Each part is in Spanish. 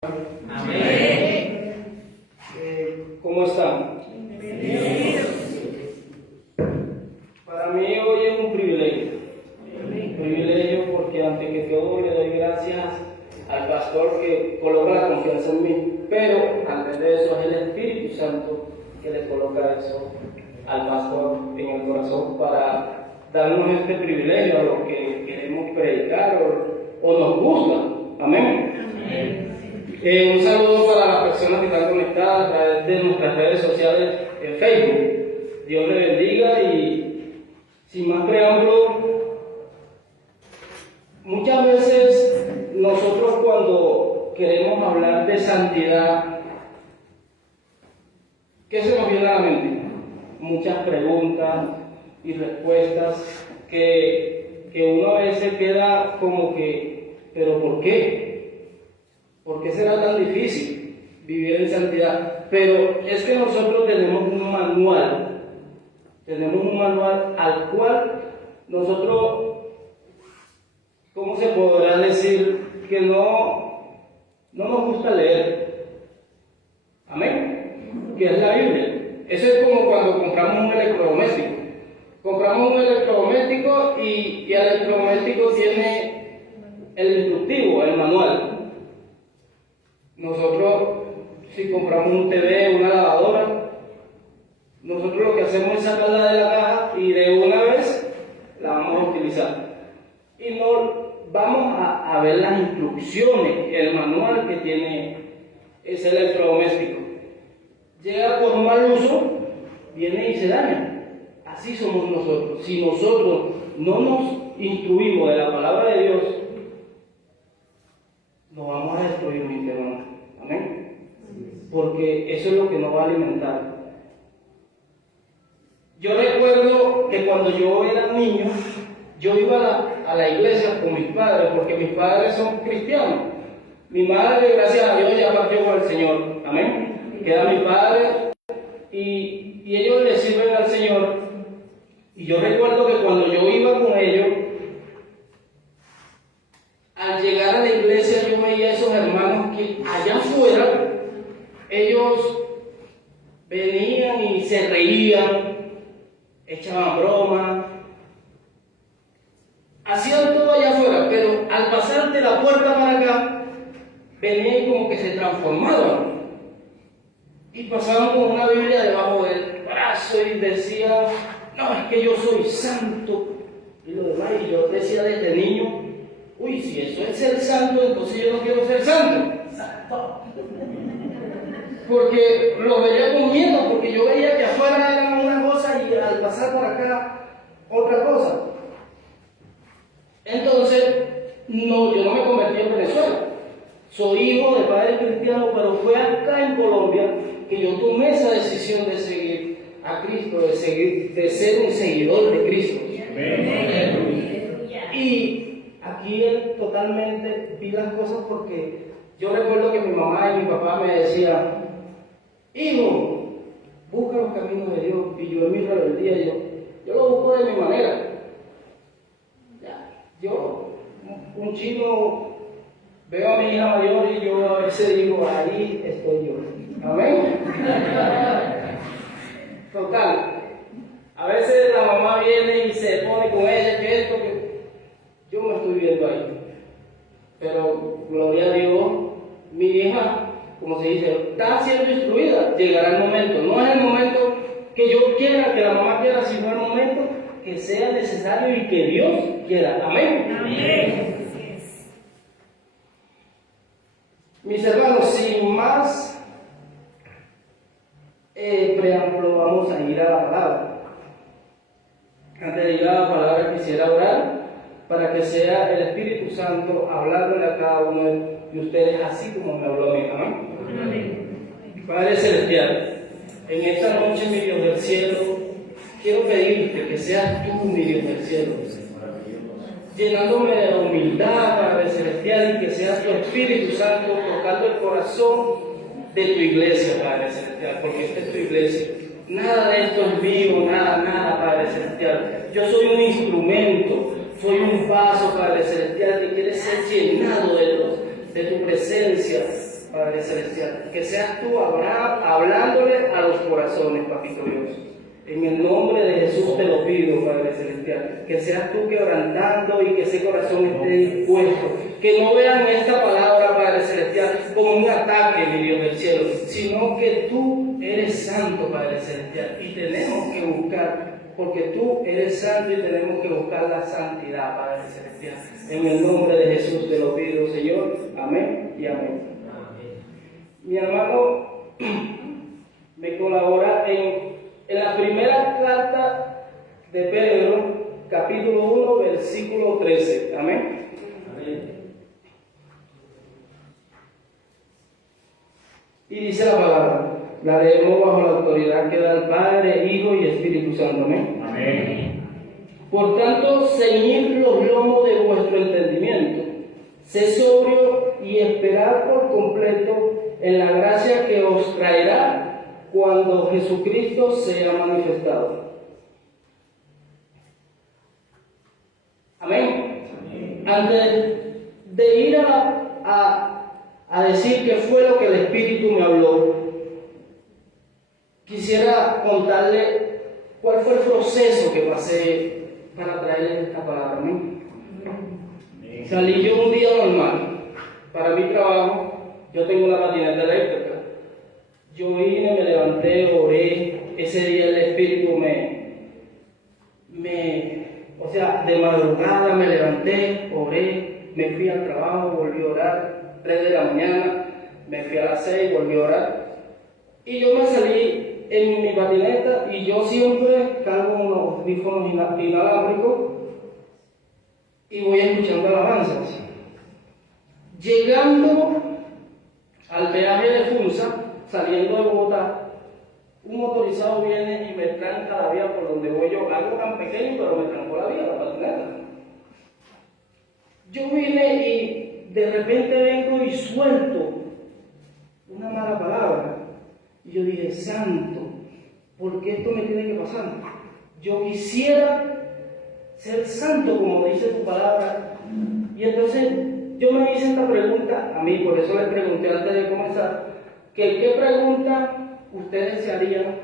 Amén. ¿Cómo están? Para mí hoy es un privilegio. Un privilegio porque antes que todo le doy gracias al pastor que coloca la confianza en mí. Pero antes de eso es el Espíritu Santo que le coloca eso al pastor en el corazón para darnos este privilegio a los que queremos predicar o nos gusta. Amén. Un saludo para las personas que están conectadas a través de nuestras redes sociales en Facebook. Dios les bendiga y sin más preámbulo, muchas veces nosotros cuando queremos hablar de santidad, ¿qué se nos viene a la mente? Muchas preguntas y respuestas que uno a veces queda como que, ¿pero por qué? ¿Por qué será tan difícil vivir en santidad? Pero es que nosotros tenemos un manual al cual nosotros, ¿cómo se podrá decir? Que no nos gusta leer. Amén. Que es la Biblia. Eso es como cuando compramos un electrodoméstico. Compramos un electrodoméstico y el electrodoméstico tiene el instructivo, el manual. Nosotros, si compramos un TV, una lavadora, nosotros lo que hacemos es sacarla de la caja y de una vez la vamos a utilizar. Y no vamos a ver las instrucciones, el manual que tiene ese electrodoméstico. Llega por mal uso, viene y se daña. Así somos nosotros. Si nosotros no nos instruimos de la palabra de Dios, nos vamos a destruir, mis hermanos. Amén. Porque eso es lo que nos va a alimentar. Yo recuerdo que cuando yo era niño, yo iba a la iglesia con mis padres, porque mis padres son cristianos. Mi madre, gracias a Dios, ya partió con el Señor. Amén. Queda mi padre y ellos le sirven al Señor. Y yo recuerdo que cuando yo iba con ellos, al llegar a la iglesia yo veía a esos hermanos que allá afuera, ellos venían y se reían, echaban bromas, hacían todo allá afuera, pero al pasar de la puerta para acá, venían como que se transformaban y pasaban con una Biblia debajo del brazo y decían, no, es que yo soy santo y lo demás. Y yo decía desde niño, uy, si eso es ser santo, entonces yo no quiero ser santo. Porque lo veía con miedo, porque yo veía que afuera era una cosa y al pasar por acá otra cosa. Entonces, yo no me convertí en Venezuela. Soy hijo de padre cristiano, pero fue acá en Colombia que yo tomé esa decisión de seguir a Cristo, de ser un seguidor de Cristo. Y aquí totalmente vi las cosas porque yo recuerdo que mi mamá y mi papá me decían, hijo, busca los caminos de Dios. Y yo en mi rebeldía, yo lo busco de mi manera. Yo, un chino, veo a mi hija mayor y yo a veces digo, ahí estoy yo. Amén. Total. A veces la mamá viene y se pone con ella, que esto, que yo me estoy viendo ahí. Pero, gloria a Dios, mi hija, como se dice, está siendo instruida. Llegará el momento. No es el momento que yo quiera, que la mamá quiera, sino el momento que sea necesario y que Dios quiera. Amén. Amén. Mis hermanos, sin más preámbulo, vamos a ir a la palabra. Antes de ir a la palabra, quisiera orar para que sea el Espíritu Santo hablándole a cada uno de ustedes, así como me habló a mí. Amén. Padre Celestial, en esta noche, mi Dios del cielo, quiero pedirte que seas tú, mi Dios del cielo, llenándome de la humildad, Padre Celestial, y que seas tu Espíritu Santo tocando el corazón de tu iglesia, Padre Celestial, porque esta es tu iglesia. Nada de esto es mío, nada, Padre Celestial. Yo soy un instrumento, soy un vaso, Padre Celestial, que quiere ser llenado de tu presencia, Padre Celestial. Que seas tú hablándole a los corazones, Papito Dios. En el nombre de Jesús te lo pido, Padre Celestial. Que seas tú quebrantando y que ese corazón esté dispuesto. Que no vean esta palabra, Padre Celestial, como un ataque, mi Dios del cielo, sino que tú eres santo, Padre Celestial. Y tenemos que buscar, porque tú eres santo y tenemos que buscar la santidad, Padre Celestial. En el nombre de Jesús te lo pido, Señor. Amén y amén. Mi hermano me colabora en la primera carta de Pedro, capítulo 1, versículo 13. Amén. Amén. Y dice la palabra, la leemos bajo la autoridad que da el Padre, Hijo y Espíritu Santo. Amén. Amén. Por tanto, ceñid los lomos de vuestro entendimiento, sé sobrio y esperad por completo en la gracia que os traerá cuando Jesucristo sea manifestado. Amén. Amén. Antes de ir a decir qué fue lo que el Espíritu me habló, quisiera contarle cuál fue el proceso que pasé para traerles esta palabra. Amén. Salí yo un día normal para mi trabajo. Yo tengo una patineta eléctrica. Yo vine, me levanté, oré. Ese día el Espíritu de madrugada me levanté, oré, me fui al trabajo, volví a orar. 3 de la mañana, me fui a las 6, volví a orar. Y yo me salí en mi patineta y yo siempre cargo unos audífonos inalámbricos y voy escuchando alabanzas. Llegando al peaje de Funza, saliendo de Bogotá, un motorizado viene y me tranca la vía por donde voy yo, algo tan pequeño, pero me trancó la vía, la patineta. Yo vine y de repente vengo y suelto una mala palabra. Y yo dije, santo, ¿por qué esto me tiene que pasar? Yo quisiera ser santo como dice tu palabra. Y entonces yo me hice esta pregunta a mí, por eso les pregunté antes de comenzar, que qué pregunta ustedes se harían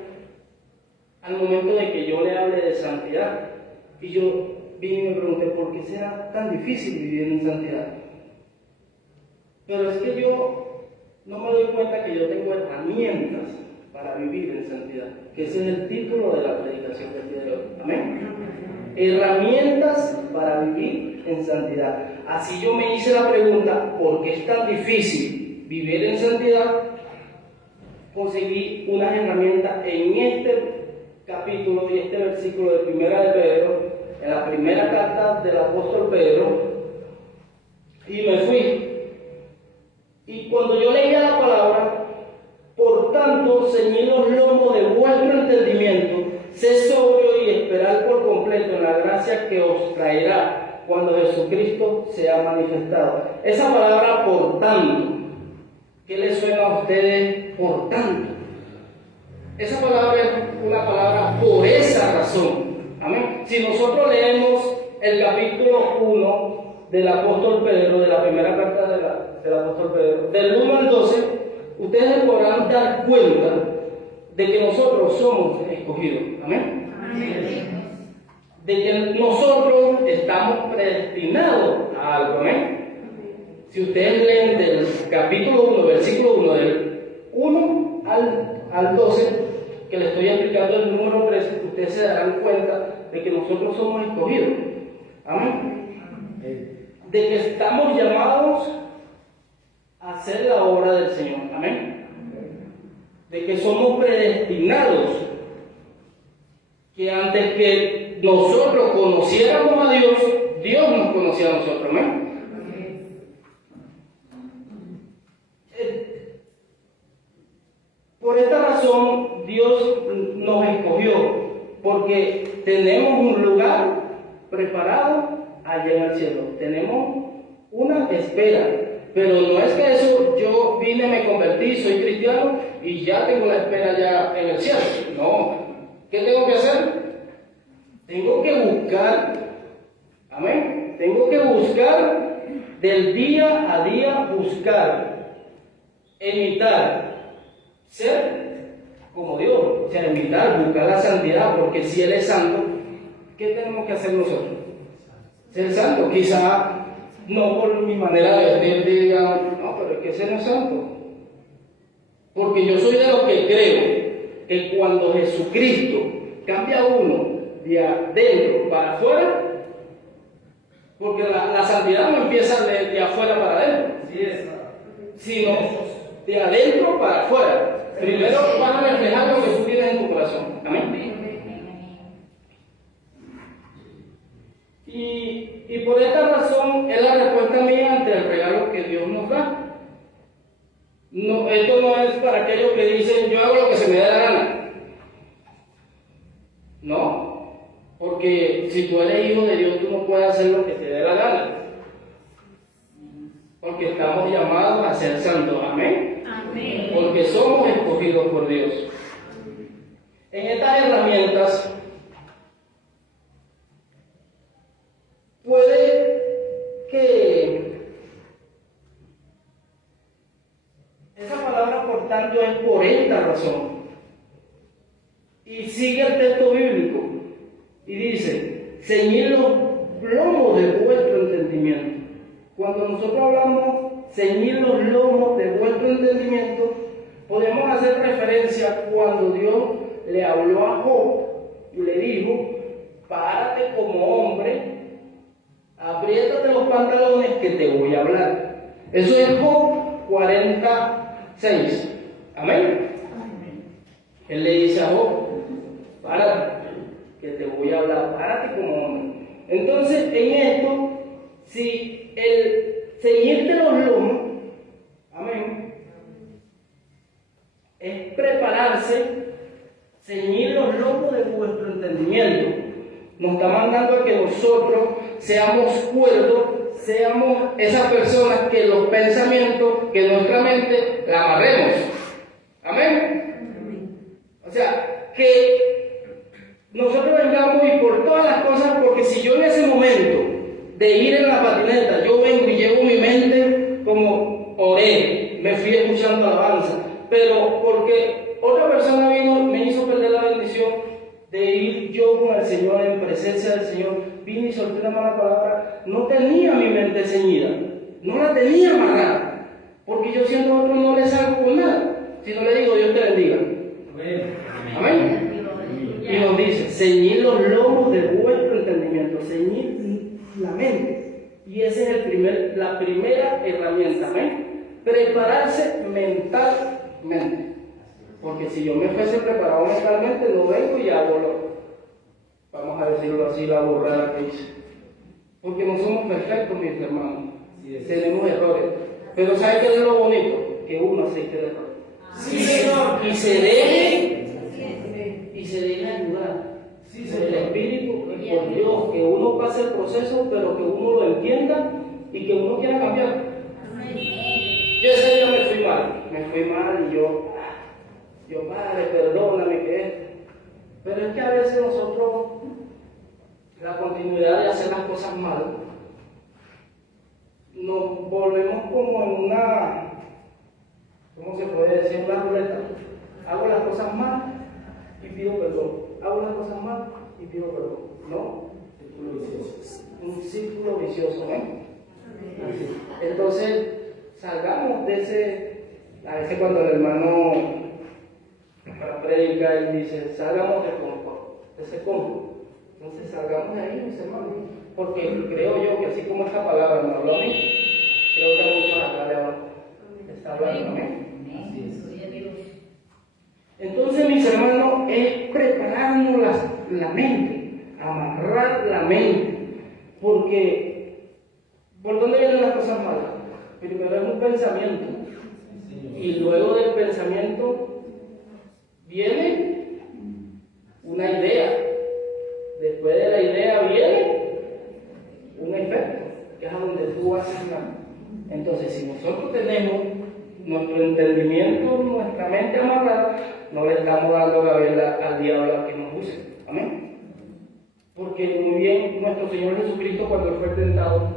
al momento de que yo le hable de santidad. Y yo vine y me pregunté, ¿por qué será tan difícil vivir en santidad? Pero es que yo no me doy cuenta que yo tengo herramientas para vivir en santidad, que ese es el título de la predicación del día de hoy. Amén. Herramientas para vivir en santidad. Así yo me hice la pregunta, ¿por qué es tan difícil vivir en santidad? Conseguí unas herramientas en este capítulo y este versículo de Primera de Pedro, en la primera carta del apóstol Pedro, y me fui. Y cuando yo leía la palabra, por tanto, ceñid los lomos de vuestro entendimiento, sé sobrio y esperad por completo en la gracia que os traerá cuando Jesucristo sea manifestado. Esa palabra, por tanto, ¿qué les suena a ustedes por tanto? Esa palabra es una palabra por esa razón. Amén. Si nosotros leemos el capítulo 1 del apóstol Pedro, de la primera carta del apóstol Pedro, del 1 al 12, ustedes podrán dar cuenta de que nosotros somos escogidos. Amén. Amén. De que nosotros estamos predestinados a algo. Amén. Si ustedes leen del capítulo 1, versículo 1, del 1 al 12, que les estoy explicando el número 13, ustedes se darán cuenta de que nosotros somos escogidos. Amén. De que estamos llamados a hacer la obra del Señor. Amén. De que somos predestinados, que antes que nosotros conociéramos a Dios, Dios nos conocía a nosotros. Amén. Por esta razón, Dios nos escogió, porque tenemos un lugar preparado allá en el cielo. Tenemos una espera, pero no es que eso, yo vine, me convertí, soy cristiano y ya tengo la espera ya en el cielo. No. ¿Qué tengo que hacer? Tengo que buscar, amén, tengo que buscar del día a día, buscar imitar, ser como Dios, o sea, imitar, buscar la santidad, porque si Él es santo, ¿qué tenemos que hacer nosotros? Ser santo. Quizá no por mi manera de vestir digan, no, pero es que ese no es santo. Porque yo soy de los que creo que cuando Jesucristo cambia a uno de adentro para afuera, porque la santidad no empieza de afuera para adentro, sino de adentro para afuera. Primero vas a reflejar lo que tú tienes en tu corazón. Amén. Y por esta razón es la respuesta mía ante el regalo que Dios nos da. No, esto no es para aquellos que dicen yo hago lo que se me dé la gana. No, porque si tú eres hijo de Dios, tú no puedes hacer lo que te dé la gana. Porque estamos llamados a ser santos. Amén. Amén. Porque somos escogidos por Dios. En estas herramientas puede que esa palabra, por tanto, es por esta razón. Y sigue el texto bíblico y dice: ceñid los lomos de vuestro entendimiento. Cuando nosotros hablamos ceñir los lomos de vuestro entendimiento, podemos hacer referencia cuando Dios le habló a Job y le dijo: párate como hombre, apriétate los pantalones que te voy a hablar. Eso es Job 46. Amén. Él le dice a Job: párate, que te voy a hablar, párate como hombre. Entonces, en esto, si el ceñirte los lomos, amén, es prepararse, ceñir los lomos de vuestro entendimiento. Nos está mandando a que nosotros seamos cuerdos, seamos esas personas que los pensamientos, que nuestra mente la amarremos. Amén. O sea, que nosotros vengamos y por todas las cosas, porque si yo en ese momento de ir en la patineta, yo vengo y llevo mi mente como oré, me fui escuchando alabanza, pero porque otra persona vino, me hizo perder la bendición de ir yo con el Señor, en presencia del Señor, vine y solté una mala palabra, no tenía mi mente ceñida, no la tenía amarrada, porque yo siendo otro no le salgo con nada, sino le digo: Dios te bendiga. Amén. Amén. Y nos dice: ceñid los lomos de vuestro entendimiento, ceñid la mente. Y esa es la primera herramienta. Amén. Prepararse mentalmente. Porque si yo me fuese preparado mentalmente, no vengo y hago vamos a decirlo así, la borrada que hice. Porque no somos perfectos, mis hermanos. Tenemos errores. Pero ¿sabe qué es lo bonito? Que uno aceite de error. Sí, Señor. Y se deje ayudar. Sí, por el Espíritu, por Dios, que uno pase el proceso, pero que uno lo entienda y que uno quiera cambiar. Yo ese día me fui mal y yo, Padre, perdóname que es. Pero es que a veces nosotros, la continuidad de hacer las cosas mal, nos volvemos como en una, ¿cómo se puede decir? Una ruleta. Hago las cosas mal y pido perdón. Hago las cosas mal y pido perdón. ¿No? Un círculo vicioso, ¿eh? Así. Entonces, salgamos de ese. A veces, cuando el hermano para predicar, él dice: salgamos de ese confort. Entonces, salgamos de ahí, mis hermanos. Porque creo yo que, así como esta palabra me habló a mí, creo que a muchos acá le está hablando. Amén. Entonces, mis hermanos, es prepararnos la mente, amarrar la mente, porque ¿por dónde vienen las cosas malas? Primero es un pensamiento, y luego del pensamiento viene una idea, después de la idea viene un efecto, que es a donde tú haces nada. Entonces, si nosotros tenemos nuestro entendimiento, nuestra mente amarrada, no le estamos dando gabela al diablo a que nos use. Amén. Porque muy bien, nuestro Señor Jesucristo, cuando él fue tentado,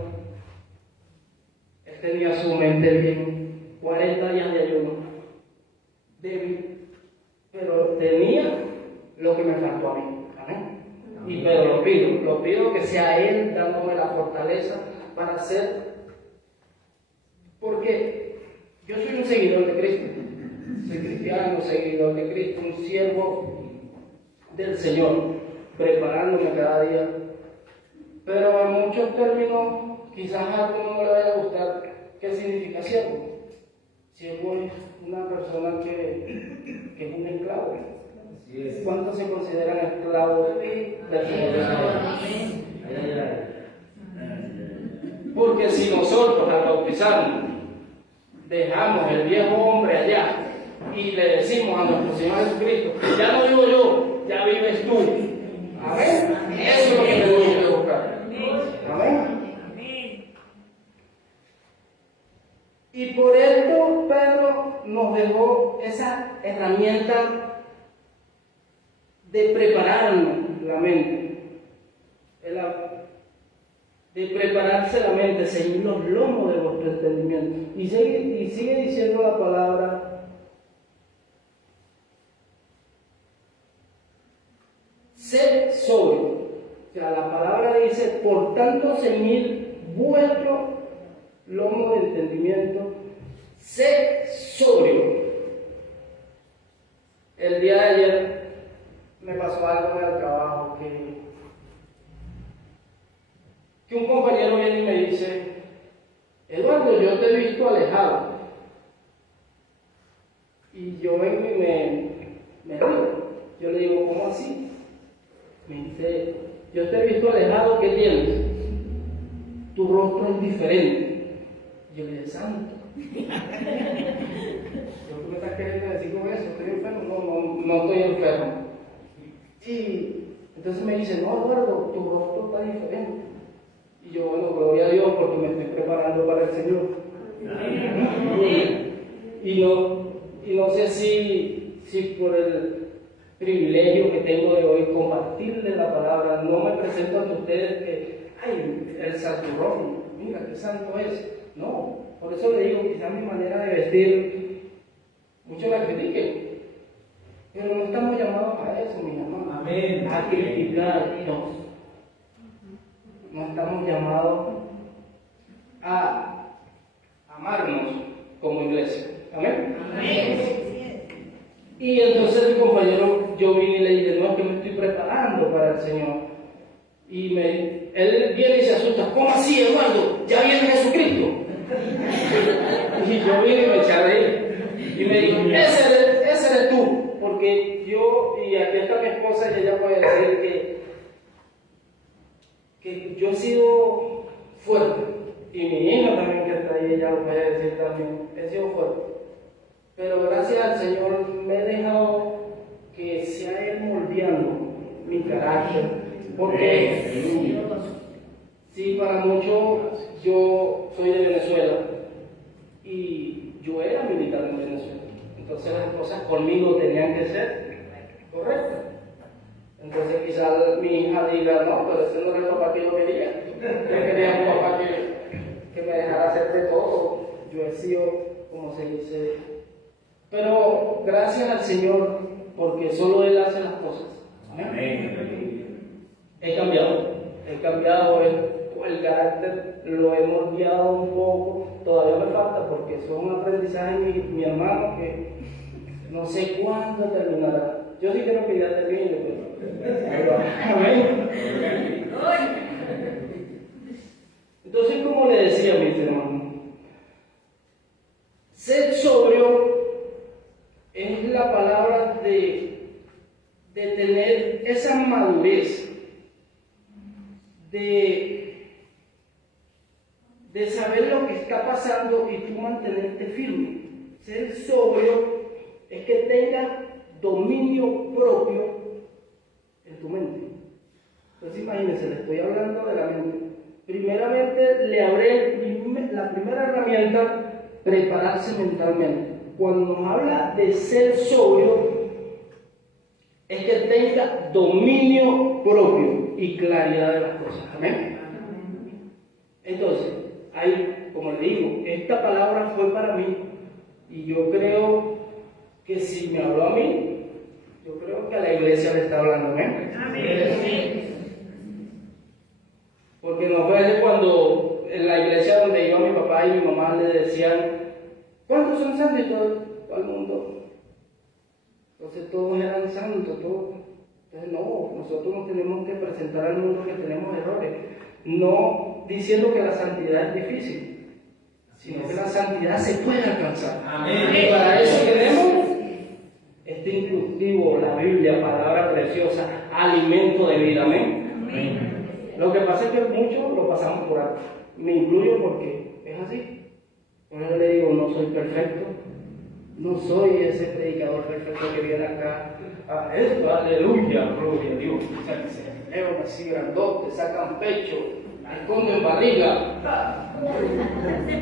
él tenía su mente bien, 40 días de ayuno. tenía lo que me faltó a mí. Amén. Y pero lo pido que sea Él dándome la fortaleza para hacer, porque yo soy un seguidor de Cristo, soy cristiano, seguidor de Cristo, un siervo del Señor, preparándome cada día, pero en muchos términos quizás a alguno no le vaya a gustar. ¿Qué significa siervo? Siervo es una persona que es un esclavo. ¿Cuántos se consideran esclavos del Señor? Porque si nosotros al bautizarnos dejamos el viejo hombre allá y le decimos a nuestro Señor Jesucristo, ya no vivo yo, ya vives tú. Amén. Eso es lo que tenemos que buscar. Amén. Y por esto Pedro nos dejó esa herramienta de prepararnos la mente, de prepararse la mente, seguir los lomos de vuestro entendimiento. Y sigue diciendo la palabra, sed sobrio. O sea, la palabra dice, por tanto, ceñid vuestro lomo de entendimiento, sed sobrio. El día de ayer me pasó algo en el trabajo que un compañero viene y me dice, Eduardo, yo te he visto alejado. Y yo vengo y me río. Yo le digo, ¿cómo así? Me dice, yo te he visto alejado, ¿qué tienes? Tu rostro es diferente. Yo le dije, santo. ¿Qué me estás queriendo decir con eso? ¿Estoy enfermo? No estoy enfermo. Y entonces me dice, no, Eduardo, tu rostro está diferente. Y yo, bueno, gloria a Dios porque me estoy preparando para el Señor. Y no sé si por el privilegio que tengo de hoy compartirles la palabra, no me presento ante ustedes que, ay, el santurrón, mira qué santo es. No, por eso le digo, quizás mi manera de vestir, muchos la critiquen, pero no estamos llamados a eso, mi hermano. Amén. A criticarnos. No estamos llamados a amarnos como iglesia. Amén. Amén. Y entonces mi compañero, yo vine y le dije, no, es que me estoy preparando para el Señor. Y él viene y se asusta, ¿cómo así, Eduardo? ¿Ya viene Jesucristo? Y yo vine y me eché a reír. Y me dijo, ese eres tú. Porque yo, y aquí está mi esposa, y ella puede decir que yo he sido fuerte. Y mi hija también que está ahí, ella lo puede decir también, he sido fuerte. Pero gracias al Señor me he dejado que sea Él moldeando mi carácter. Porque sí, para muchos, yo soy de Venezuela y yo era militar en Venezuela. Entonces las cosas conmigo tenían que ser correctas. Entonces quizás mi hija diga, no, pero ese no era el papá que yo quería. Yo quería un papá que me dejara hacer de todo. Yo he sido, como se dice, pero gracias al Señor, porque solo Él hace las cosas. Amén. He cambiado el carácter, lo he moldeado un poco, todavía me falta porque eso es un aprendizaje mi hermano que no sé cuándo terminará. Yo sí quiero que ya termine, pero amén. Entonces, como le decía a mis hermanos, ser sobrio es la palabra de tener esa madurez, de saber lo que está pasando y tú mantenerte firme. Ser sobrio es que tengas dominio propio en tu mente. Entonces imagínense, le estoy hablando de la mente. Primeramente le hablé la primera herramienta, prepararse mentalmente. Cuando nos habla de ser sobrio, es que tenga dominio propio y claridad de las cosas. Amén. Entonces, ahí, como le digo, esta palabra fue para mí y yo creo que si me habló a mí, yo porque a la iglesia le está hablando, ¿amén? Porque no fue cuando en la iglesia donde iba mi papá y mi mamá le decían, ¿cuántos son santos? Y todo el mundo. Entonces todos eran santos, todos. Entonces no, nosotros nos tenemos que presentar al mundo que tenemos errores. No diciendo que la santidad es difícil, sino que la santidad se puede alcanzar. Amén. Y para eso tenemos este instructivo, la Biblia, palabra preciosa, alimento de vida. Amén. Amén. Lo que pasa es que muchos lo pasamos por alto. Me incluyo porque es así. Por eso le digo, no soy perfecto. No soy ese predicador perfecto que viene acá a esto, aleluya, gloria a Dios. Se elevan así grandotes, sacan pecho, esconden barriga.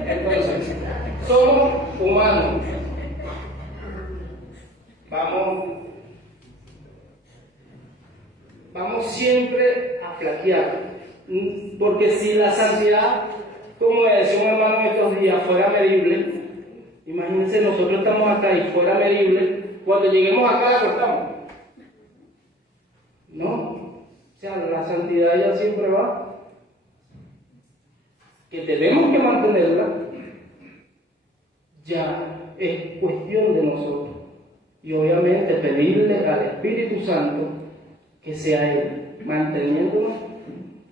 Entonces, somos humanos. Vamos siempre a flaquear. Porque si la santidad, como me decía un hermano en estos días, fuera medible, imagínense, nosotros estamos acá y fuera medible, cuando lleguemos acá la cortamos. No, o sea, la santidad ya siempre va. Que tenemos que mantenerla, ya es cuestión de nosotros. Y obviamente pedirle al Espíritu Santo que sea Él, manteniéndonos,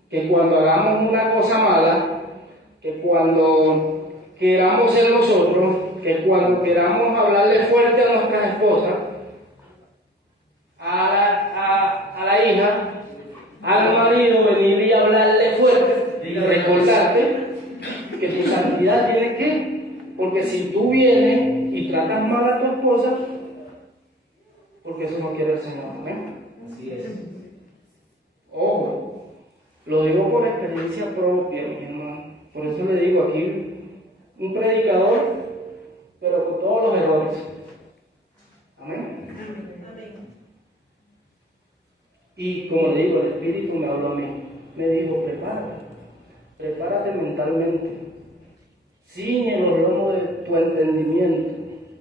que cuando hagamos una cosa mala, que cuando queramos ser nosotros, que cuando queramos hablarle fuerte a nuestras esposas, a la hija, al marido, venir y hablarle fuerte, y recordarte que tu santidad tiene que, porque si tú vienes y tratas mal a tu esposa, porque eso no quiere el Señor, amén. Así es. Ojo, lo digo por experiencia propia, mi hermano. Por eso le digo aquí, un predicador, pero con todos los errores. Amén. Y como le digo, el Espíritu me habló a mí. Me dijo, prepárate mentalmente. Ciñe los lomos de tu entendimiento.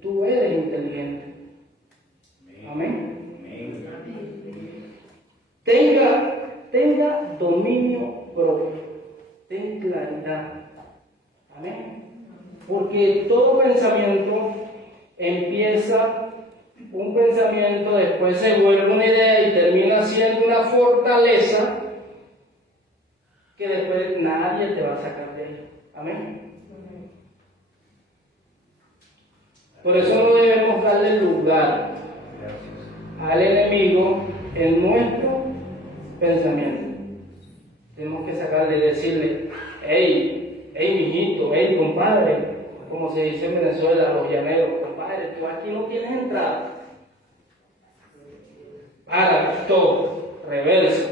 Tú eres inteligente. Amén. Tenga dominio propio. Ten claridad. Amén. Porque todo pensamiento empieza un pensamiento, después se vuelve una idea y termina siendo una fortaleza que después nadie te va a sacar de ahí. Amén. Por eso no debemos darle lugar al enemigo en nuestro pensamiento. Tenemos que sacarle y decirle, hey, mijito, hey, compadre, como se dice en Venezuela, los llaneros, compadre, tú aquí no tienes entrada. Para, stop, reversa.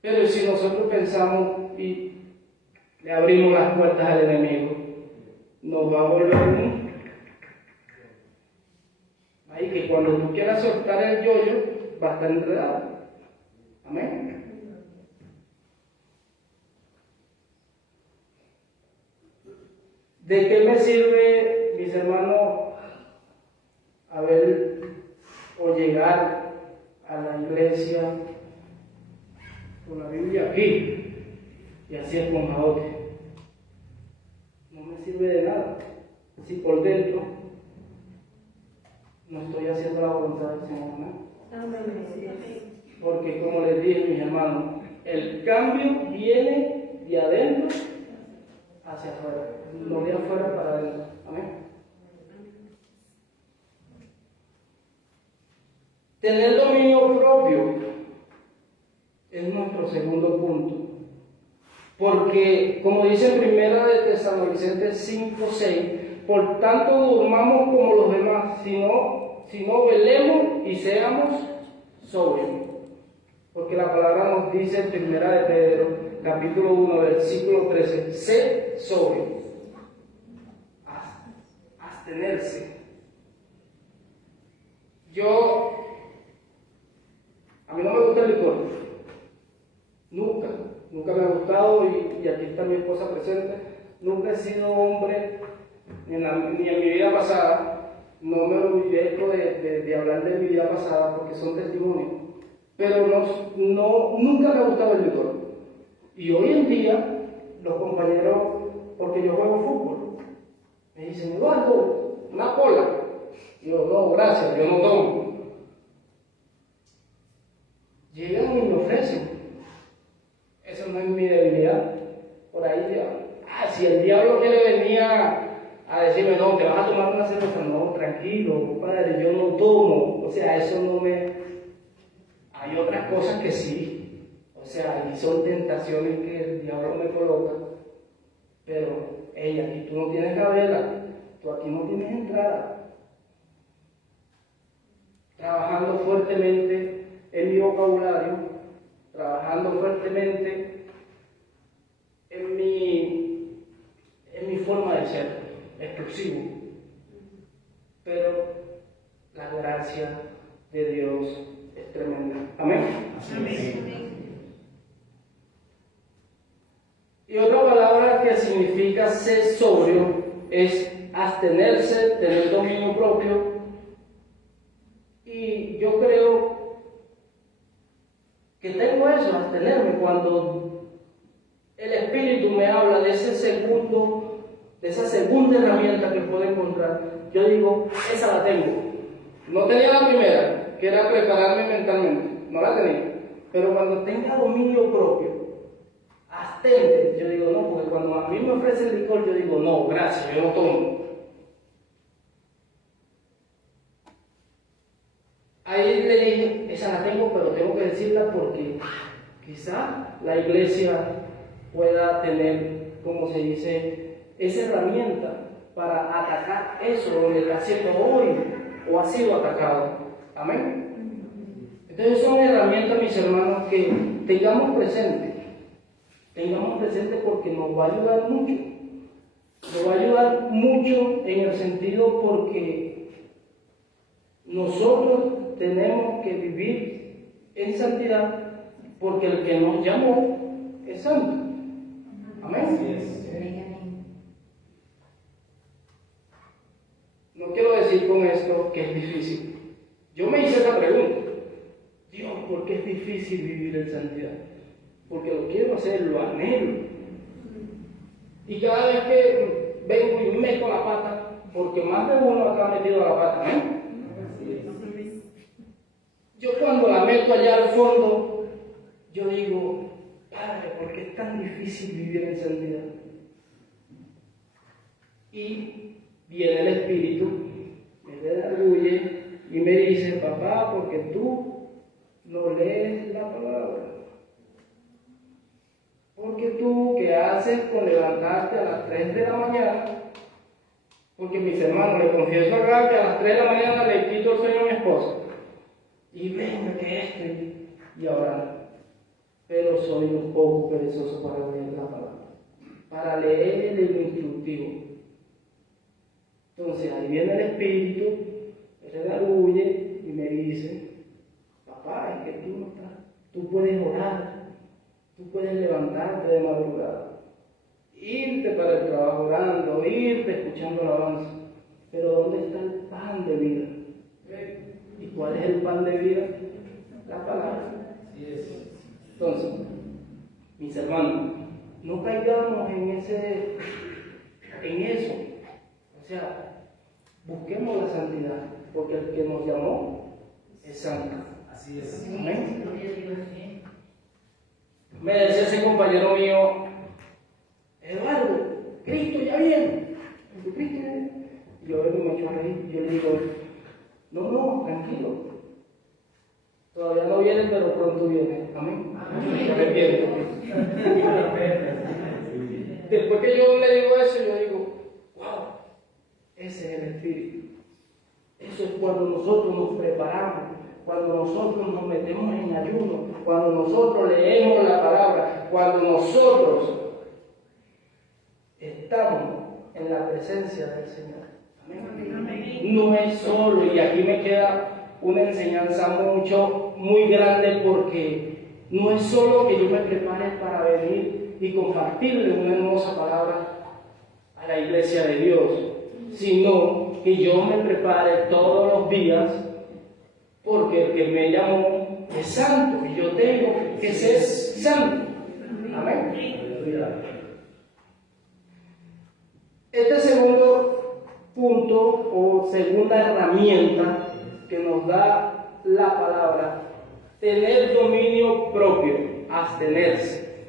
Pero si nosotros pensamos y le abrimos las puertas al enemigo, nos va a volver ahí que cuando tú quieras soltar el yoyo, va a estar enredado. Amén. ¿De qué me sirve, mis hermanos, haber o llegar a la iglesia con la Biblia aquí y así es con ahora? No me sirve de nada si por dentro no estoy haciendo la voluntad del Señor, ¿no? Porque como les dije, mis hermanos, el cambio viene de adentro hacia afuera, no de afuera para adentro. Amén. Tener dominio propio es nuestro segundo punto. Porque, como dice en Primera de Tesalonicenses 5:6, por tanto durmamos como los demás, sino velemos y seamos sobrios. Porque la palabra nos dice en Primera de Pedro, capítulo 1, versículo 13, sé sobrio, abstenerse. A mí no me gusta el licor, nunca me ha gustado y aquí está mi esposa presente, nunca he sido hombre, ni en mi vida pasada, no me esto de hablar de mi vida pasada porque son testimonios, pero nunca me ha gustado el licor. Y hoy en día, los compañeros, porque yo juego fútbol, me dicen, Eduardo, una cola. Y yo, no, gracias, yo no tomo. Llegan y me ofrecen. Eso no es mi debilidad. Por ahí ya. Si el diablo que le venía a decirme, no, te vas a tomar una cerveza, no, tranquilo, padre, yo no tomo. O sea, eso no me. Hay otras cosas que sí. O sea, y son tentaciones que el diablo me coloca. Pero, aquí tú no tienes gavela, tú aquí no tienes entrada. Trabajando fuertemente en mi vocabulario, trabajando fuertemente en mi forma de ser, exclusivo. Pero la gracia de Dios es tremenda. Amén. Amén. Y otra palabra que significa ser sobrio es abstenerse, tener dominio propio. Y yo creo que tengo eso, abstenerme, cuando el Espíritu me habla de esa segunda herramienta que puedo encontrar. Yo digo, esa la tengo. No tenía la primera, que era prepararme mentalmente, no la tenía. Pero cuando tenga dominio propio, abstente, yo digo no, porque cuando a mí me ofrecen licor, yo digo no, gracias, yo no tomo. Ahí le dije, esa la tengo, pero tengo que decirla porque quizá la iglesia pueda tener, como se dice, esa herramienta para atacar eso donde está siendo hoy o ha sido atacado. Amén. Entonces son herramientas, mis hermanos, que tengamos presente porque nos va a ayudar mucho. Nos va a ayudar mucho en el sentido porque nosotros tenemos que vivir en santidad porque el que nos llamó es santo. Amén. No quiero decir con esto que es difícil. Yo me hice esa pregunta. Dios, ¿por qué es difícil vivir en santidad? Porque lo quiero hacer, lo anhelo. Y cada vez que vengo y meto la pata, porque más de uno acá ha metido la pata, ¿eh? Yo cuando la meto allá al fondo, yo digo, Padre, ¿por qué es tan difícil vivir en santidad? Y viene el Espíritu, me redarguye y me dice, papá, porque tú no lees la palabra. Porque tú, ¿qué haces con levantarte a las 3 de la mañana? Porque mis hermanos, le confieso acá que a las 3 de la mañana le quito el sueño a mi esposa. Y venga que esto y ahora. Pero soy un poco perezoso para leer la palabra. Para leer el instructivo. Entonces ahí viene el Espíritu, me redarguye y me dice, papá, es que tú no estás, tú puedes orar, tú puedes levantarte de madrugada, irte para el trabajo orando, irte escuchando alabanza, pero ¿dónde está el pan de vida? ¿Y cuál es el pan de vida? La palabra. Entonces, mis hermanos, no caigamos en eso. O sea, busquemos la santidad, porque el que nos llamó es santo. Así es. Amén. Me decía ese compañero mío, Eduardo, Cristo ya viene. Cristo ya viene. Yo me echo a reír, yo le digo, no, tranquilo. Todavía no viene, pero pronto viene. Amén. Me arrepiento. Después que yo le digo eso, yo digo, wow, ese es el Espíritu. Eso es cuando nosotros nos preparamos, cuando nosotros nos metemos en ayuno, cuando nosotros leemos la palabra, cuando nosotros estamos en la presencia del Señor. Amén. No es solo, y aquí me queda una enseñanza muy grande, porque no es solo que yo me prepare para venir y compartirle una hermosa palabra a la iglesia de Dios, sino que yo me prepare todos los días, porque el que me llamó es santo y yo tengo que ser santo. Amén. Este segundo punto o segunda herramienta que nos da la palabra, tener dominio propio, abstenerse.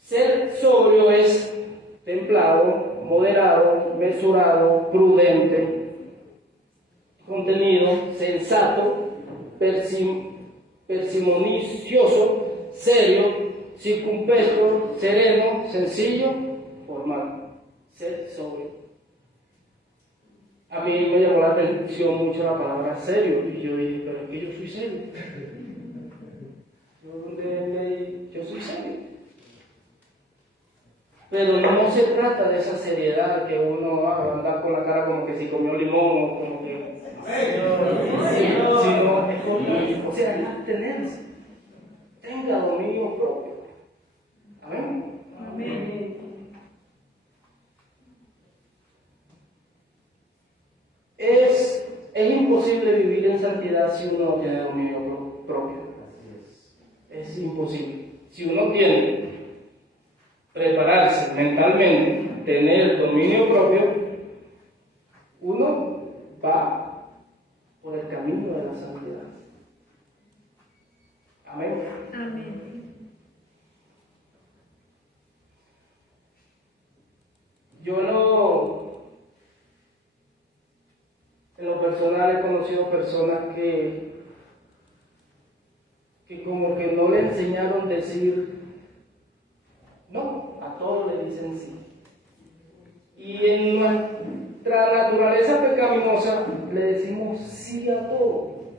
Ser sobrio es templado, moderado, mesurado, prudente, contenido, sensato, parsimonioso, serio, circunspecto, sereno, sencillo, formal. Ser sobrio. A mí me llamó la atención mucho la palabra serio, y yo dije, pero es que yo soy serio. Yo soy serio. Pero no se trata de esa seriedad que uno anda con la cara como que si comió limón o como que... Sino es con, o sea, es abstenerse. Tenga dominio propio. Amén. Amén. Es imposible vivir en santidad si uno no tiene dominio propio. Es imposible. Si uno tiene prepararse mentalmente, tener dominio propio, uno va por el camino de la santidad. Amén. Amén. En lo personal he conocido personas que como que no le enseñaron a decir no, a todo le dicen sí. Y en nuestra naturaleza pecaminosa le decimos sí a todo.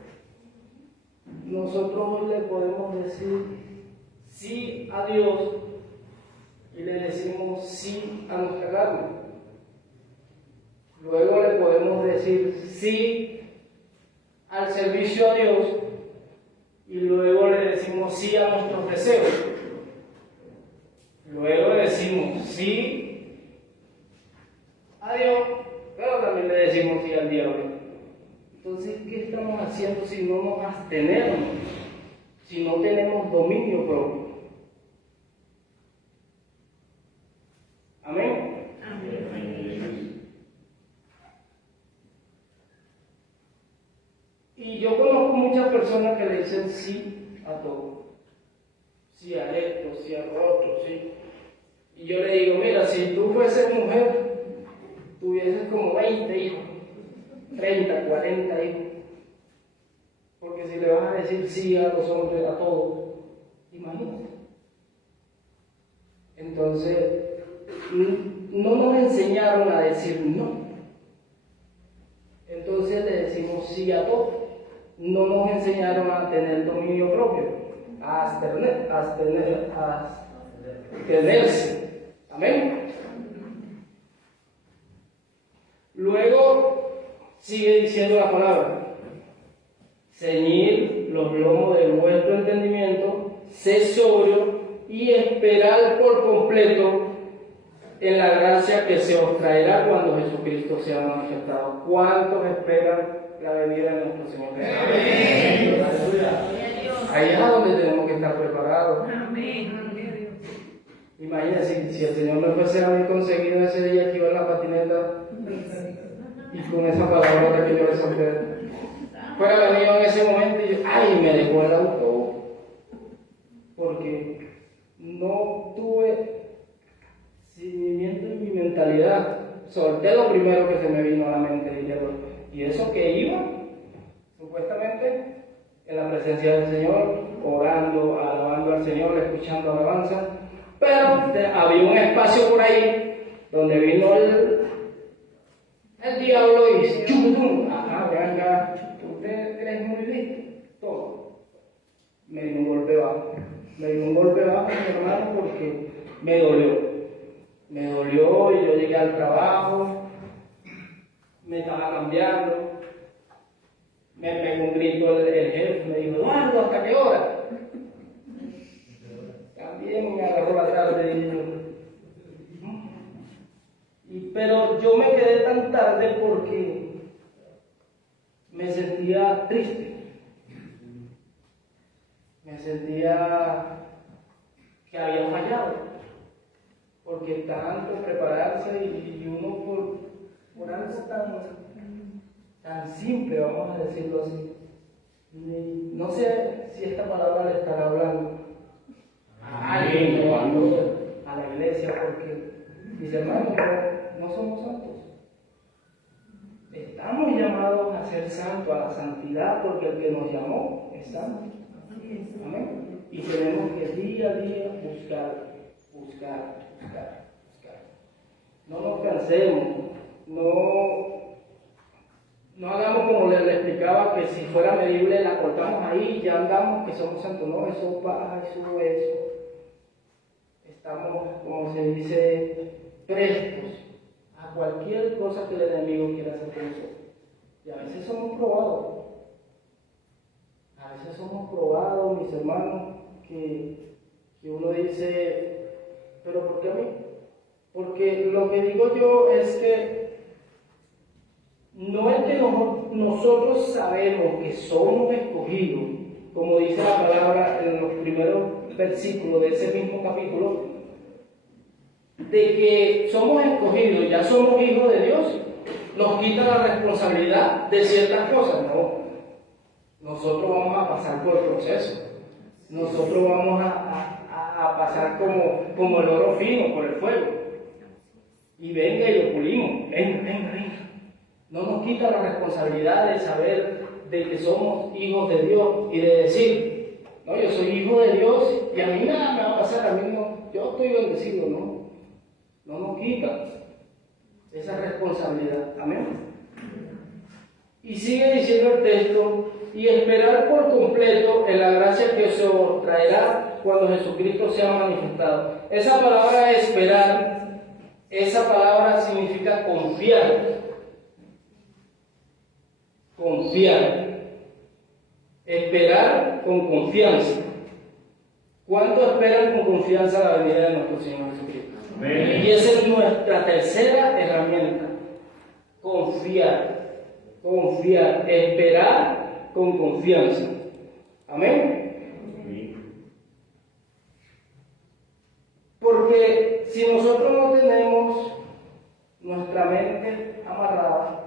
Nosotros hoy le podemos decir sí a Dios y le decimos sí a nuestra carne. Luego le podemos decir sí al servicio a Dios y luego le decimos sí a nuestros deseos. Luego le decimos sí a Dios, pero también le decimos sí al diablo. Entonces, ¿qué estamos haciendo si no nos abstenemos? Si no tenemos dominio propio. Amén. Y yo conozco muchas personas que le dicen sí a todo. Sí a esto, sí a lo otro, sí. Y yo le digo, mira, si tú fueses mujer, tuvieses como 20 hijos, 30, 40 hijos. Porque si le vas a decir sí a los hombres, a todo, imagínate. Entonces, no nos enseñaron a decir no. Entonces le decimos sí a todo. No nos enseñaron a tener dominio propio, a abstenerse. Amén. Luego sigue diciendo la palabra: ceñir los lomos de vuestro entendimiento, ser sobrio y esperar por completo en la gracia que se os traerá cuando Jesucristo sea manifestado. ¿Cuántos esperan la venida de nuestro Señor Jesús? Ahí es a donde tenemos que estar preparados. Imagínense si el Señor me fuese a haber conseguido ese día que iba en la patineta y con esa palabra que yo le solté, fuera venido en ese momento y yo, ¡ay! Me dejó el auto porque no tuve seguimiento en mi mentalidad. Solté lo primero que se me vino a la mente y eso que iba supuestamente en la presencia del Señor, orando, alabando al Señor, escuchando alabanza, pero había un espacio por ahí donde vino el diablo y ¡chum! Ajá, venga, usted es muy listo, todo. Me dio un golpe bajo, mi hermano, porque me dolió y yo llegué al trabajo, me estaba cambiando, me pegó un grito el jefe, me dijo, Eduardo, ¿hasta qué hora? También me agarró la tarde y pero yo me quedé tan tarde porque me sentía triste. Me sentía que había fallado, porque tanto prepararse y uno por algo tan simple, vamos a decirlo así. No sé si esta palabra le estará hablando a alguien o a la iglesia, porque dice, hermano, no somos santos. Estamos llamados a ser santos, a la santidad, porque el que nos llamó es santo. Amén. Y tenemos que día a día buscar. No nos cansemos, no hagamos como le explicaba, que si fuera medible la cortamos ahí y ya andamos que somos santos. No, eso baja, eso. Estamos, como se dice, prestos a cualquier cosa que el enemigo quiera hacer con nosotros. Y a veces somos probados, mis hermanos, que uno dice, ¿pero por qué a mí? Porque lo que digo yo es que no es que nosotros sabemos que somos escogidos, como dice la palabra en los primeros versículos de ese mismo capítulo, de que somos escogidos, ya somos hijos de Dios, nos quita la responsabilidad de ciertas cosas. No, nosotros vamos a pasar por el proceso, nosotros vamos a pasar como el oro fino por el fuego, y venga y lo pulimos, venga. No nos quita la responsabilidad de saber de que somos hijos de Dios y de decir, no, yo soy hijo de Dios y a mí nada me va a pasar, a mí no, yo estoy bendecido. No nos quita esa responsabilidad. Amén. Y sigue diciendo el texto, y esperar por completo en la gracia que se os traerá cuando Jesucristo sea manifestado. Esa palabra esperar, esa palabra significa confiar. Esperar con confianza. ¿Cuánto esperan con confianza la venida de nuestro Señor Jesucristo? Amén. Y esa es nuestra tercera herramienta. Confiar, esperar con confianza. Amén. Porque si nosotros no tenemos nuestra mente amarrada,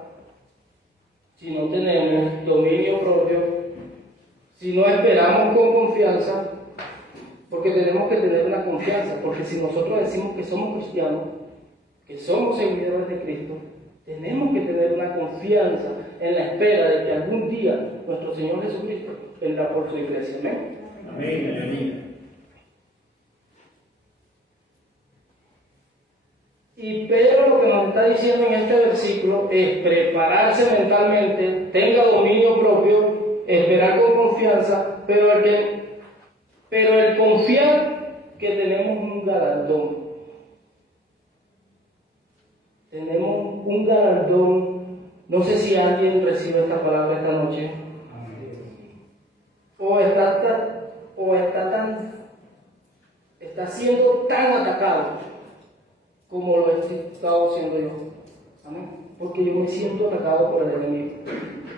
si no tenemos dominio propio, si no esperamos con confianza, porque tenemos que tener una confianza, porque si nosotros decimos que somos cristianos, que somos seguidores de Cristo, tenemos que tener una confianza en la espera de que algún día nuestro Señor Jesucristo vendrá por su iglesia. Amén. Amén. Y Pedro lo que nos está diciendo en este versículo es prepararse mentalmente, tenga dominio propio, esperar con confianza, pero el confiar que tenemos un galardón. Tenemos un galardón. No sé si alguien recibe esta palabra esta noche. O está siendo tan atacado como lo he estado siendo yo. Amén. Porque yo me siento atacado por el enemigo.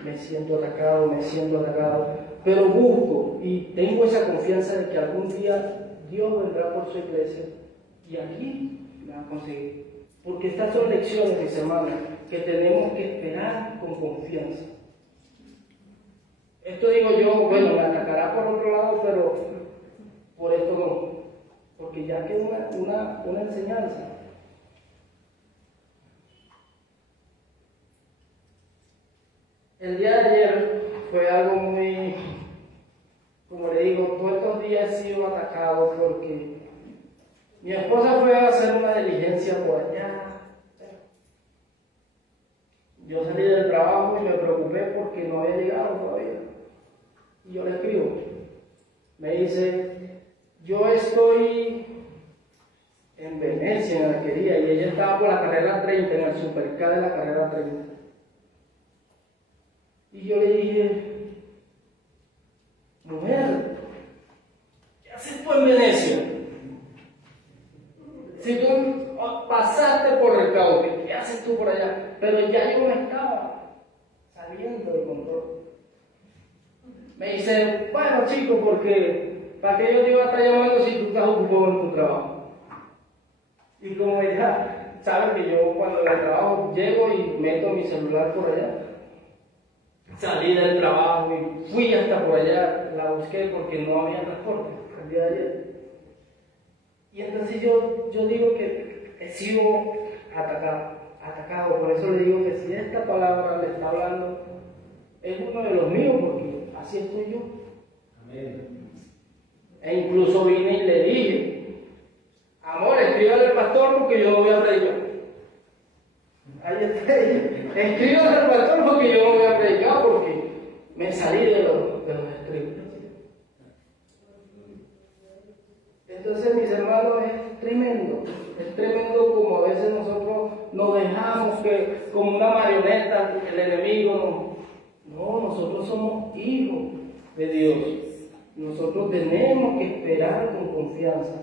Me siento atacado. Pero busco y tengo esa confianza de que algún día Dios vendrá por su iglesia y aquí me va a conseguir. Porque estas son lecciones, mis hermanos, que tenemos que esperar con confianza. Esto digo yo, bueno, me atacará por otro lado, pero por esto no. Porque ya que una enseñanza. El día de ayer fue algo muy, como le digo, todos estos días he sido atacado porque mi esposa fue a hacer una diligencia por allá. Yo salí del trabajo y me preocupé porque no había llegado todavía. Y yo le escribo. Me dice, yo estoy en Venecia, en Arquería, y ella estaba por la carrera 30, en el Supercar de la carrera 30. Y yo le dije, mujer, ¿qué haces tú en Venecia? Si tú pasaste por Recauque, ¿qué haces estaba saliendo de control. Me dice, bueno chico, porque ¿para qué yo te iba a estar llamando si tú estás ocupado en tu trabajo? Y como ella sabe que yo cuando en el trabajo llego y meto mi celular por allá, salí del trabajo y fui hasta por allá, la busqué porque no había transporte el día de ayer. Y entonces yo digo que he sido atacado, por eso le digo que si esta palabra le está hablando, es uno de los míos, porque así estoy yo. Amén. E incluso vine y le dije, amor, escríbale al pastor porque yo no voy a predicar. Ahí está ella. Escríbale al pastor porque yo no voy a predicar, porque me salí de los estribos. Entonces, mis hermanos, es tremendo como a veces nosotros nos dejamos que como una marioneta el enemigo no, nosotros somos hijos de Dios. Nosotros tenemos que esperar con confianza.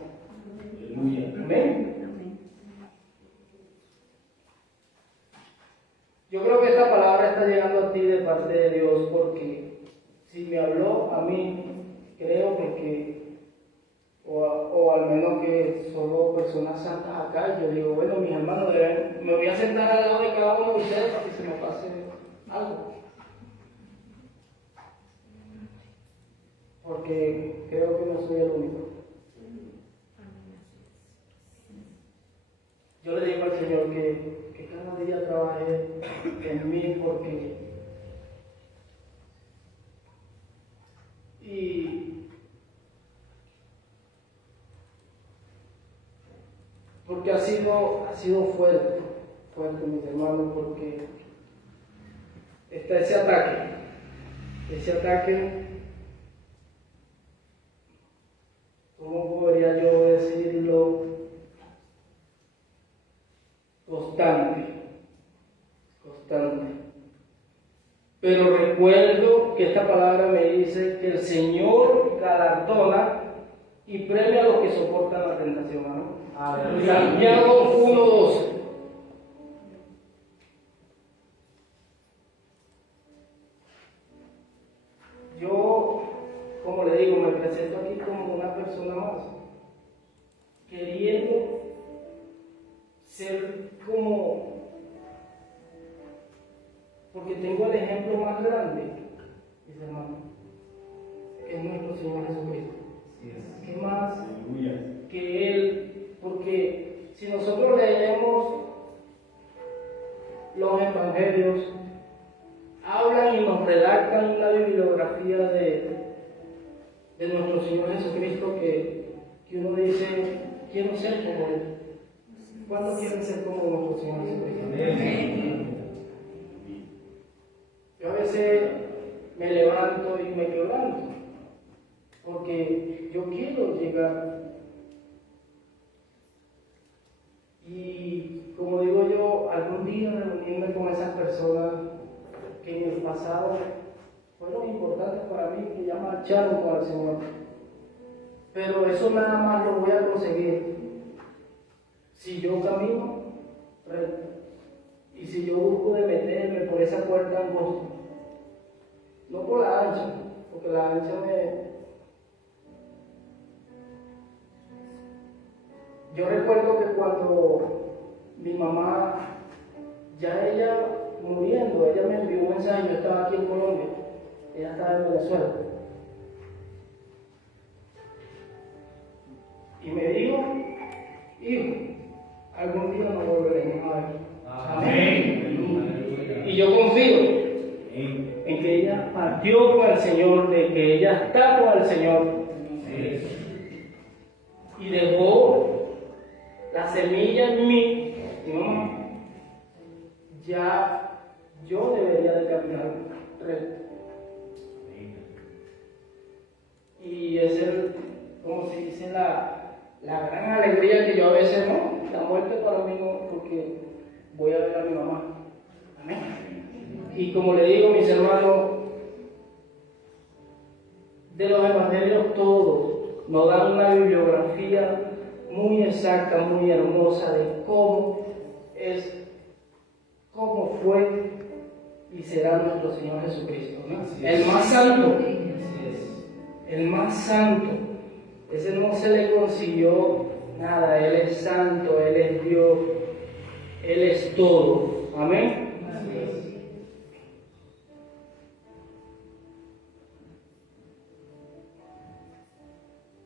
Amén. Yo creo que esta palabra está llegando a ti de parte de Dios, porque si me habló a mí, creo que o al menos que solo personas santas acá, y yo digo, bueno, mis hermanos, me voy a sentar al lado de cada uno de ustedes para que se me pase algo. Porque creo que no soy el único. Yo le digo al Señor que cada día trabaje en mí, porque ha sido fuerte, mis hermanos, porque está ese ataque, ¿cómo podría yo decirlo? Constante. Pero recuerdo que esta palabra me dice que el Señor galardona y premia a los que soportan la tentación, ¿no? Santiago 1:12. Yo, como le digo, me presento aquí como una persona más, queriendo ser porque tengo el ejemplo más grande, mis hermanos, que es nuestro Señor Jesucristo. ¿Qué más que Él? Porque si nosotros leemos los evangelios, hablan y nos redactan una bibliografía de nuestro Señor Jesucristo que uno dice, quiero ser como Él. ¿Cuántos quieren ser como nuestro Señor Jesucristo? Yo a veces me levanto y me quebranto, porque yo quiero llegar. Y como digo yo, algún día reunirme con esas personas que en el pasado fueron importantes para mí, que ya marcharon con el Señor. Pero eso nada más lo voy a conseguir si yo camino recto y si yo busco de meterme por esa puerta angosta, no por la ancha, porque la ancha Yo recuerdo que cuando mi mamá, ya ella muriendo, ella me envió un mensaje, yo estaba aquí en Colombia, ella estaba en Venezuela, y me dijo, hijo, algún día nos volveremos a ver. Amén. Y yo confío en que ella partió con el Señor, de que ella está con el Señor, y dejó la semilla en mí. Ya yo debería de caminar recto. Y es como se dice, la gran alegría que yo a veces la muerte para mí no, porque voy a ver a mi mamá. Amén. Y como le digo, mis hermanos, de los evangelios todos nos dan una bibliografía muy exacta, muy hermosa de cómo fue y será nuestro Señor Jesucristo, ¿no? El más santo, el más santo. Ese no se le consiguió nada, Él es santo, Él es Dios, Él es todo. Amén.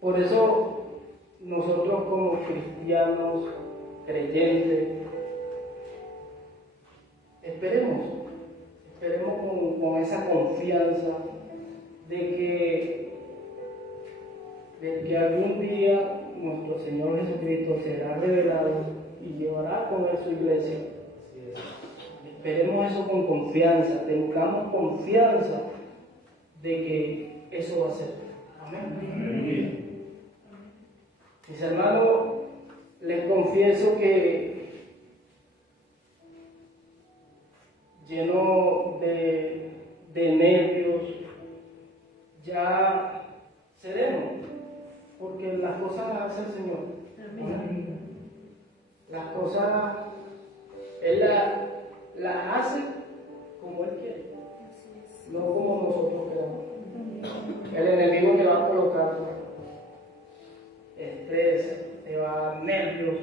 Por eso nosotros como cristianos, creyentes, esperemos con esa confianza de que algún día nuestro Señor Jesucristo será revelado y llevará con él su iglesia. Esperemos eso con confianza, tengamos confianza de que eso va a ser. Amén. Mis hermanos, les confieso que lleno de nervios, ya seremos, porque las cosas las hace el Señor. Las cosas Él las hace como Él quiere, no como nosotros queremos. El enemigo te va a colocar estrés, te va a dar nervios,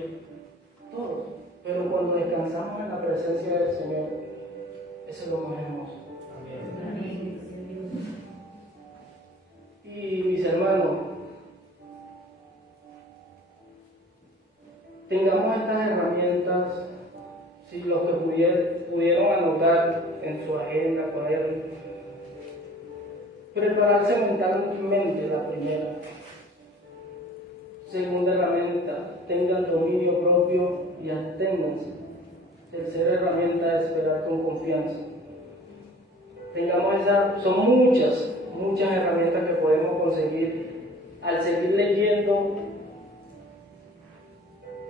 todo. Pero cuando descansamos en la presencia del Señor, eso es lo más hermoso. Amén. Y mis hermanos, tengamos estas herramientas, si los que pudieron anotar en su agenda, cuaderno, prepararse mentalmente, la primera. Segunda herramienta, tengan dominio propio y absténganse. Tercera herramienta, esperar con confianza. Tengamos son muchas herramientas que podemos conseguir al seguir leyendo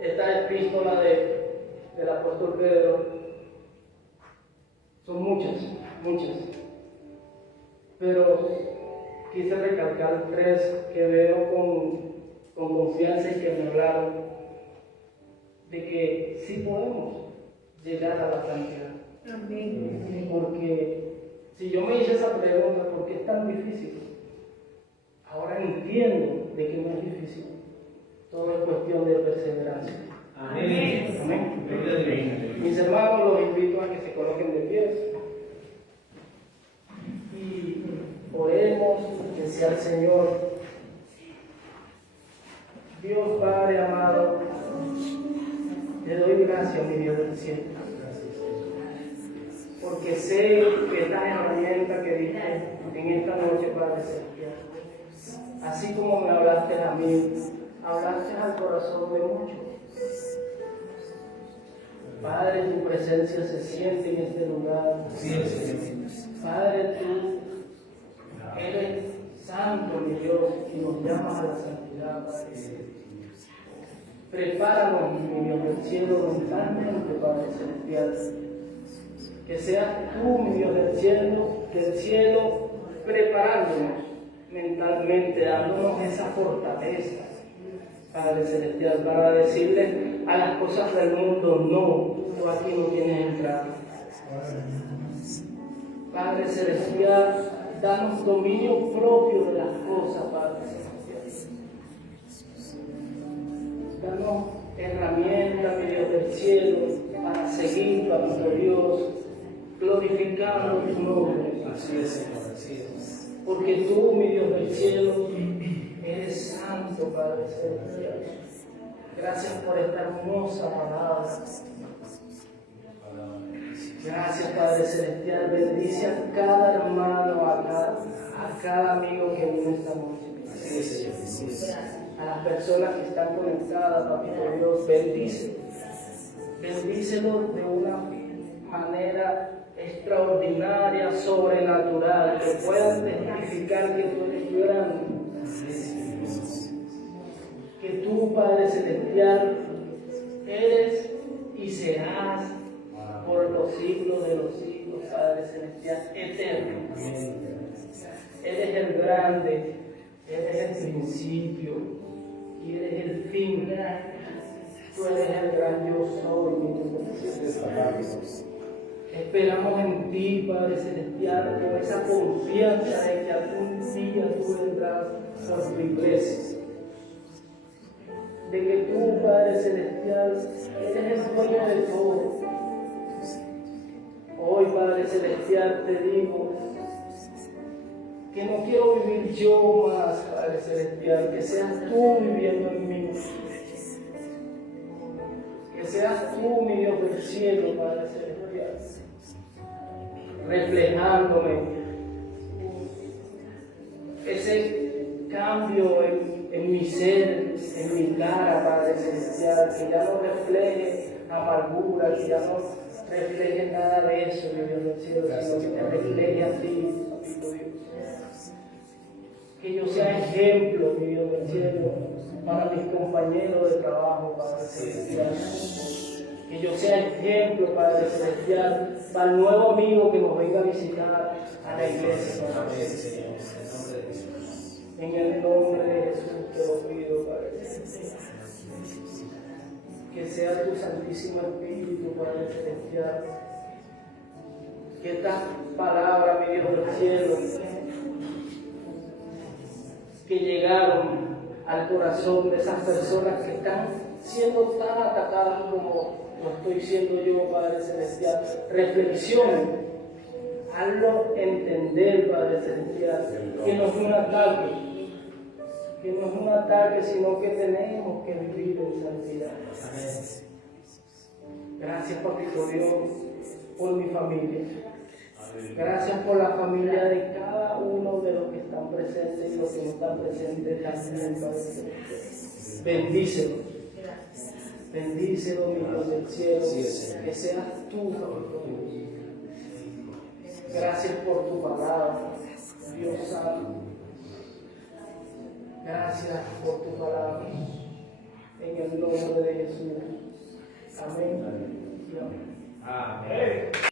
esta epístola del apóstol Pedro. Son muchas. Pero quise recalcar 3 que veo con confianza y que me hablaron de que sí podemos llegar a la santidad. Amén. Porque si yo me hice esa pregunta, ¿por qué es tan difícil? Ahora entiendo de que no es difícil. Todo es cuestión de perseverancia. Amén. Amén. Mis hermanos, los invito a que se coloquen de pie y oremos, que sea el Señor. Dios Padre amado, te doy gracias, mi Dios del cielo, porque sé que estas herramientas que diste en esta noche, Padre celestial, así como me hablaste a mí, hablaste al corazón de muchos. Padre, tu presencia se siente en este lugar. Padre, tú eres santo, mi Dios, y nos llamas a la santidad, Padre. Prepáranos, mi Dios del cielo, mentalmente, Padre celestial. Que seas tú, mi Dios del cielo, preparándonos mentalmente, dándonos esa fortaleza, Padre celestial, para decirle a las cosas del mundo, no, tú aquí no tienes entrada. Padre celestial, danos dominio propio de las cosas, Padre celestial. Danos herramientas, mi Dios del cielo, para seguir a nuestro Dios, glorificando tu nombre. Así es, Señor, así es. Porque tú, mi Dios del cielo, eres santo, Padre celestial. Gracias por esta hermosa palabra. Gracias, Padre celestial. Bendice a cada hermano, a cada amigo que viene esta noche. Así es, Señor. Así es. A las personas que están conectadas, Papito Dios, bendícelos de una manera extraordinaria, sobrenatural, que puedan testificar que tú eres grande, que tú, Padre celestial, eres y serás por los siglos de los siglos, Padre celestial, eterno. Eres el grande, eres el principio y eres el fin. Tú eres el gran yo soy, mi Dios. Esperamos en ti, Padre Celestial, con esa confianza de que algún día tú vendrás por tu iglesia. De que tú, Padre Celestial, eres el dueño de todo. Hoy, Padre Celestial, te digo que no quiero vivir yo más, Padre Celestial, que seas tú viviendo en mí. Que seas tú, mi Dios del cielo, Padre Celestial, reflejándome ese cambio en mi ser, en mi cara, Padre Celestial, que ya no refleje amargura, que ya no refleje nada de eso, mi Dios del cielo, sino que te refleje a ti, Papito Dios. Que yo sea ejemplo, mi Dios del cielo, para mis compañeros de trabajo, Padre Celestial. Que yo sea ejemplo, Padre Celestial, para el nuevo amigo que nos venga a visitar a la iglesia, Padre Celestial. En el nombre de Jesús te lo pido, Padre Celestial. Que sea tu Santísimo Espíritu, Padre Celestial. Que esta palabra, mi Dios del cielo, que llegaron al corazón de esas personas que están siendo tan atacadas como lo estoy siendo yo, Padre Celestial. Reflexionen, hazlo entender, Padre Celestial, que no es un ataque, sino que tenemos que vivir en santidad. Gracias, Papito Dios, por mi familia. Gracias por la familia de cada uno de los que están presentes y los que no están presentes también, Padre Celestial. Bendícelo. Bendícelo, mi Dios del cielo. Que seas tú, Papito Dios. Gracias por tu palabra, Dios santo. Gracias por tu palabra. En el nombre de Jesús. Amén. Y amén. Amén.